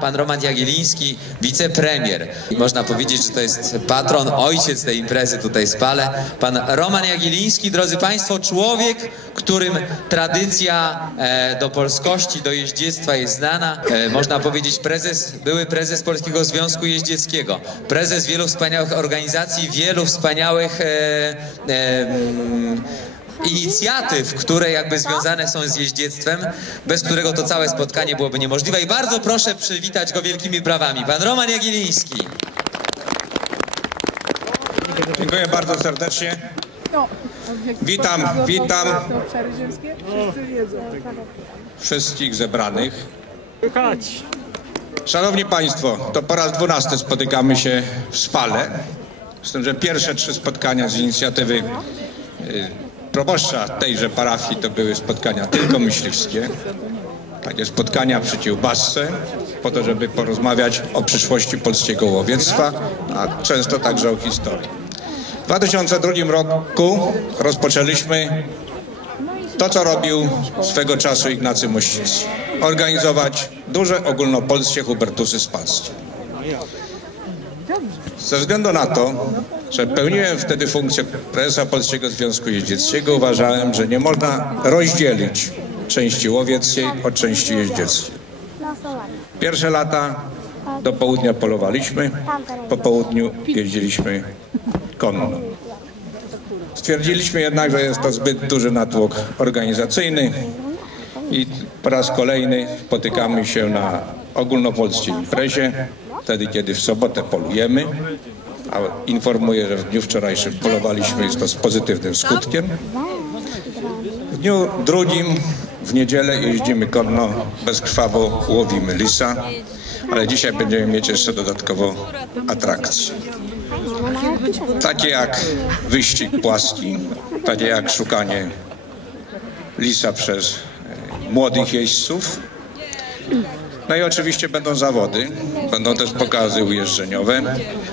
pan Roman Jagieliński, wicepremier. Można powiedzieć, że to jest patron, ojciec tej imprezy tutaj z Pale. Pan Roman Jagieliński, drodzy Państwo, człowiek, którym tradycja e, do polskości, do jeździectwa jest znana. E, można powiedzieć prezes, były prezes Polskiego Związku Jeździeckiego, prezes wielu wspaniałych organizacji, wielu wspaniałych e, inicjatyw, które jakby związane są z jeździectwem, bez którego to całe spotkanie byłoby niemożliwe. I bardzo proszę przywitać go wielkimi brawami. Pan Roman Jagieliński. Dziękuję bardzo serdecznie. Witam, witam. Wszystkich zebranych. Szanowni Państwo, to po raz dwunasty spotykamy się w Spale. Z tym, że pierwsze trzy spotkania z inicjatywy y, proboszcza tejże parafii to były spotkania tylko myśliwskie. Takie spotkania przy kiełbasce, po to, żeby porozmawiać o przyszłości polskiego łowiectwa, a często także o historii. W 2002 roku rozpoczęliśmy to, co robił swego czasu Ignacy Mościcki. Organizować duże ogólnopolskie hubertusy spalskie. Ze względu na to, że pełniłem wtedy funkcję prezesa Polskiego Związku Jeździeckiego, uważałem, że nie można rozdzielić części łowieckiej od części jeździeckiej. Pierwsze lata do południa polowaliśmy, po południu jeździliśmy konno. Stwierdziliśmy jednak, że jest to zbyt duży natłok organizacyjny i po raz kolejny spotykamy się na ogólnopolskiej imprezie, wtedy kiedy w sobotę polujemy, a informuję, że w dniu wczorajszym polowaliśmy, jest to z pozytywnym skutkiem. W dniu drugim, w niedzielę jeździmy konno, bezkrwawo łowimy lisa, ale dzisiaj będziemy mieć jeszcze dodatkowo atrakcje. Takie jak wyścig płaski, takie jak szukanie lisa przez e, młodych jeźdźców. No i oczywiście będą zawody, będą też pokazy ujeżdżeniowe,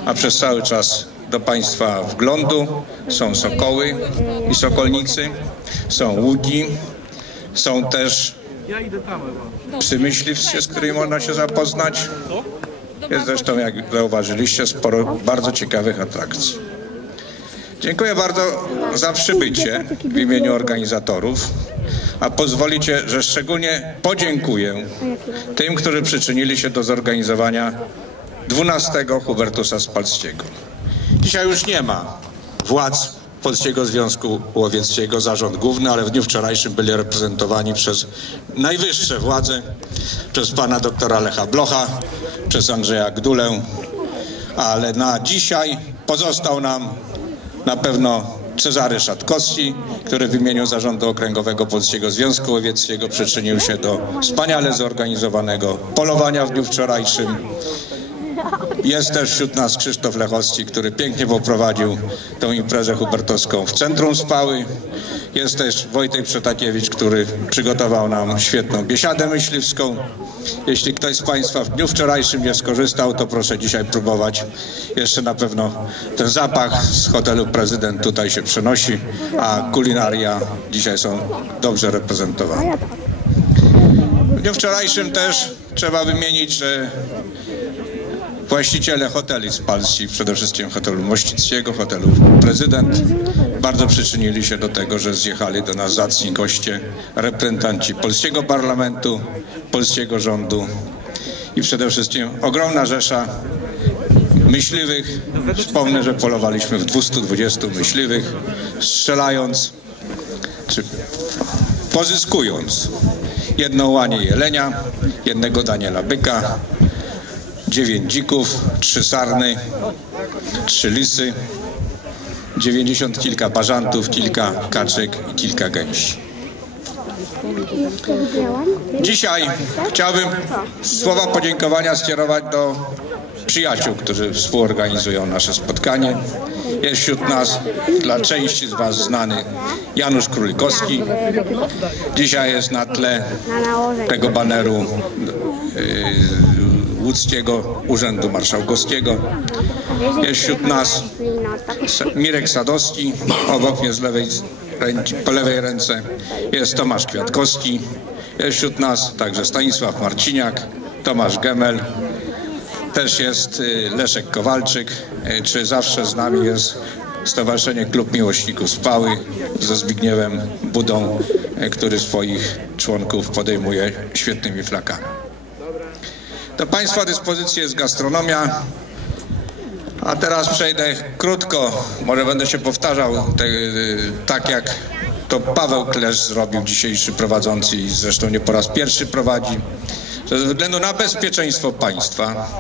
a przez cały czas do Państwa wglądu są sokoły i sokolnicy, są łuki, są też psy myśliwskie, z którymi można się zapoznać. Jest zresztą, jak zauważyliście, sporo bardzo ciekawych atrakcji. Dziękuję bardzo za przybycie w imieniu organizatorów, a pozwolicie, że szczególnie podziękuję tym, którzy przyczynili się do zorganizowania 12 Hubertusa Spalskiego. Dzisiaj już nie ma władz Polskiego Związku Łowieckiego, zarząd główny, ale w dniu wczorajszym byli reprezentowani przez najwyższe władze, przez pana doktora Lecha Blocha, przez Andrzeja Gdulę, ale na dzisiaj pozostał nam na pewno Cezary Szatkowski, który w imieniu Zarządu Okręgowego Polskiego Związku Łowieckiego przyczynił się do wspaniale zorganizowanego polowania w dniu wczorajszym. Jest też wśród nas Krzysztof Lechowski, który pięknie poprowadził tę imprezę hubertowską w centrum Spały. Jest też Wojtek Przetakiewicz, który przygotował nam świetną biesiadę myśliwską. Jeśli ktoś z Państwa w dniu wczorajszym nie skorzystał, to proszę dzisiaj próbować. Jeszcze na pewno ten zapach z hotelu Prezydent tutaj się przenosi, a kulinaria dzisiaj są dobrze reprezentowane. W dniu wczorajszym też trzeba wymienić, że Właściciele hoteli z Polski, przede wszystkim hotelu Mościckiego, hotelu Prezydent, bardzo przyczynili się do tego, że zjechali do nas zacni goście, reprezentanci polskiego parlamentu, polskiego rządu i przede wszystkim ogromna rzesza myśliwych. Wspomnę, że polowaliśmy w 220 myśliwych, strzelając czy pozyskując jedno łanie jelenia, jednego Daniela Byka, dziewięć dzików, trzy sarny, trzy lisy, dziewięćdziesiąt kilka bażantów, kilka kaczek i kilka gęsi. Dzisiaj chciałbym słowa podziękowania skierować do przyjaciół, którzy współorganizują nasze spotkanie. Jest wśród nas, dla części z Was znany Janusz Królikowski. Dzisiaj jest na tle tego baneru yy, Łódzkiego Urzędu Marszałkowskiego. Jest wśród nas Mirek Sadowski, obok mnie z lewej, po lewej ręce jest Tomasz Kwiatkowski. Jest wśród nas także Stanisław Marciniak, Tomasz Gemel, też jest y, Leszek Kowalczyk, y, czy zawsze z nami jest Stowarzyszenie Klub Miłośników Spały ze Zbigniewem Budą, y, który swoich członków podejmuje świetnymi flakami. Do Państwa dyspozycji jest gastronomia. A teraz przejdę krótko, może będę się powtarzał, te, tak jak to Paweł Klesz zrobił, dzisiejszy prowadzący i zresztą nie po raz pierwszy prowadzi. Ze względu na bezpieczeństwo państwa,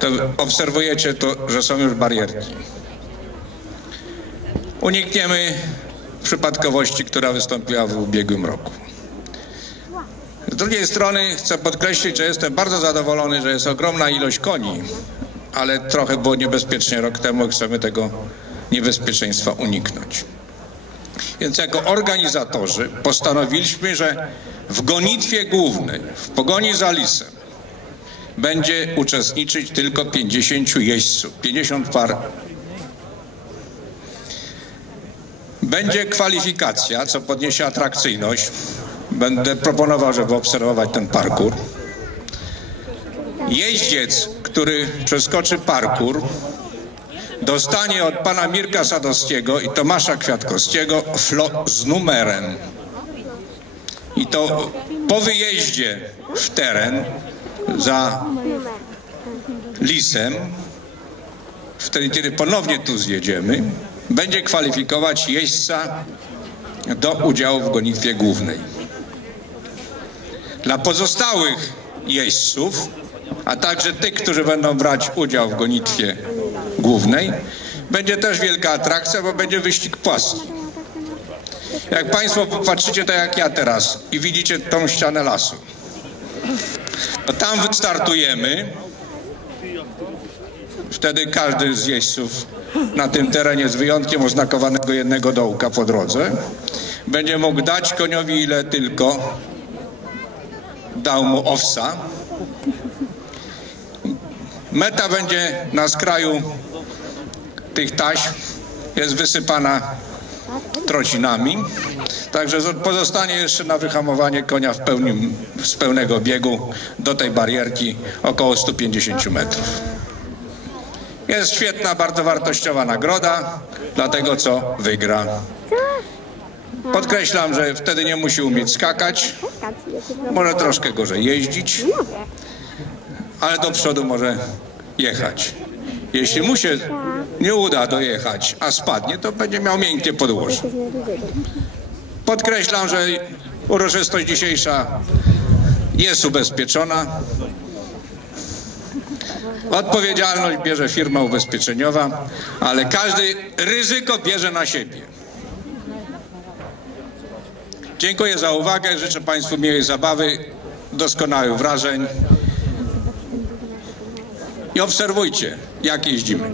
to obserwujecie to, że są już barierki. Unikniemy przypadkowości, która wystąpiła w ubiegłym roku. Z drugiej strony chcę podkreślić, że jestem bardzo zadowolony, że jest ogromna ilość koni, ale trochę było niebezpiecznie rok temu i chcemy tego niebezpieczeństwa uniknąć. Więc jako organizatorzy postanowiliśmy, że w gonitwie głównej, w pogoni za lisem, będzie uczestniczyć tylko 50 jeźdźców, 50 par. Będzie kwalifikacja, co podniesie atrakcyjność. Będę proponował, żeby obserwować ten parkour. Jeździec, który przeskoczy parkour, dostanie od pana Mirka Sadowskiego i Tomasza Kwiatkowskiego z numerem. I to po wyjeździe w teren za lisem, wtedy kiedy ponownie tu zjedziemy, będzie kwalifikować jeźdźca do udziału w gonitwie głównej. Dla pozostałych jeźdźców, a także tych, którzy będą brać udział w gonitwie głównej, będzie też wielka atrakcja, bo będzie wyścig płaski. Jak Państwo popatrzycie tak jak ja teraz i widzicie tą ścianę lasu, to tam wystartujemy. Wtedy każdy z jeźdźców na tym terenie, z wyjątkiem oznakowanego jednego dołka po drodze, będzie mógł dać koniowi ile tylko dał mu owsa. Meta będzie na skraju tych taśm, jest wysypana trocinami, także pozostanie jeszcze na wyhamowanie konia w pełnym, z pełnego biegu do tej barierki około 150 metrów. Jest świetna, bardzo wartościowa nagroda dla tego, co wygra. Podkreślam, że wtedy nie musi umieć skakać, może troszkę gorzej jeździć, ale do przodu może jechać. Jeśli mu się nie uda dojechać, a spadnie, to będzie miał miękkie podłoże. Podkreślam, że uroczystość dzisiejsza jest ubezpieczona. Odpowiedzialność bierze firma ubezpieczeniowa, ale każdy ryzyko bierze na siebie. Dziękuję za uwagę, życzę Państwu miłej zabawy, doskonałych wrażeń i obserwujcie, jak jeździmy.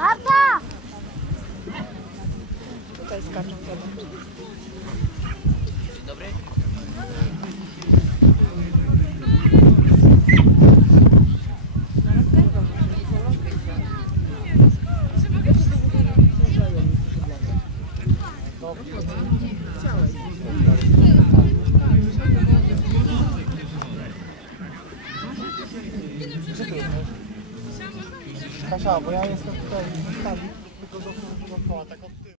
Marta! Tutaj skaczą wiadomo. Kasia, bo ja jestem